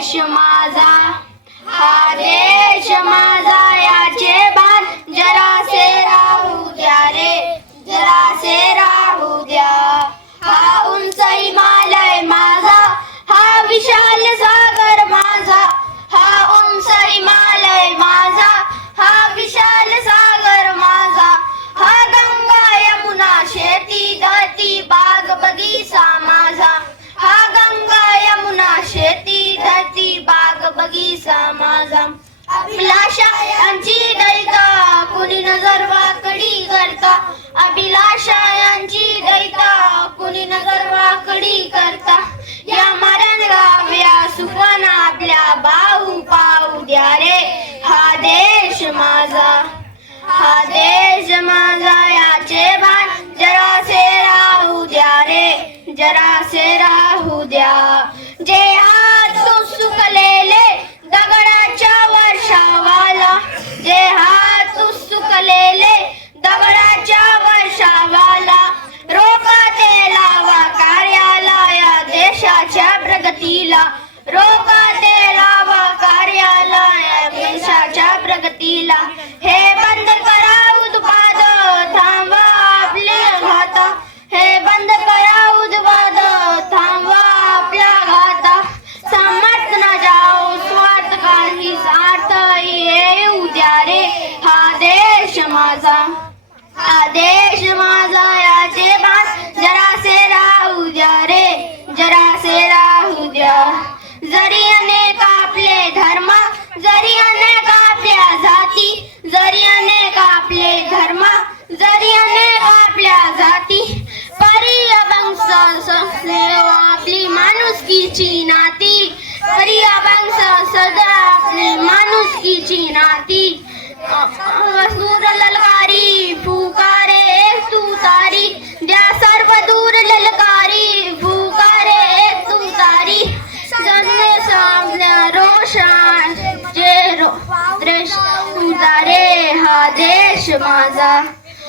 देश माझा, हा देश माझा याचे भान जरासे राहू द्या रे, जरासे राहू द्या. हा उंच हिमालय माझा, हा विशाल सागर माझा, हा उंच हिमालय माझा, हा विशाल सागर माझा. हा गंगा यमुना शेती धरती बाग बगीचा माझा, हा गंगा यमुना शेती धरती बाग बगीचा माझा. अभिलाषा यांची दैता कुणी नजर वाकडी करता, अभिलाषा यांची दैता कुणी नजर वाकडी करता. या मरण गाव्या सुखाना आपल्या बाहू पाहू द्या रे, हा देश माझा, हा देश माझा याचे भान जरासे राहू द्या रे, जरासे राहू द्या. जे हात सुकलेले दगडाच्या वर्षावाला, जे हात सुकलेले दगडाच्या वर्षावाला, रोका ते लावा कार्याला या देशाच्या प्रगतीला, रोका ते लावा कार्याला या देशाच्या प्रगतीला. हे बंद करा उद्वाद थांबवा आपले घात, हे बंद करा उद्वाद थांबवा आपल्या घात. समर्थ न जाओ स्वार्थ काही स्वार्थ येऊ द्या रे, हा देश माझा, हा देश माझा याचे भान जरासे राहू द्या रे, जरासे राहू द्या. जरी अनेक आपले धर्म, जरी अनेक आपल्या जाती, जरी अनेक आपले धर्म, जरी अनेक आपल्या जाती, परी अभंग आपली माणुसकीची नाती, परी अभंग सदा आपली माणुसकीची नाती. सूर ललकारी पुकारे एक तू तारी, द्या सर्व दूर ललकारी पुकारे एक तू तारी. जन्मे सामने रोशन जे देश उजारे, हा देश माझा,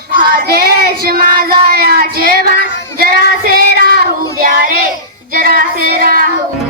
हा देश माझा याचे भान जरासे राहू द्या रे, जरासे राहू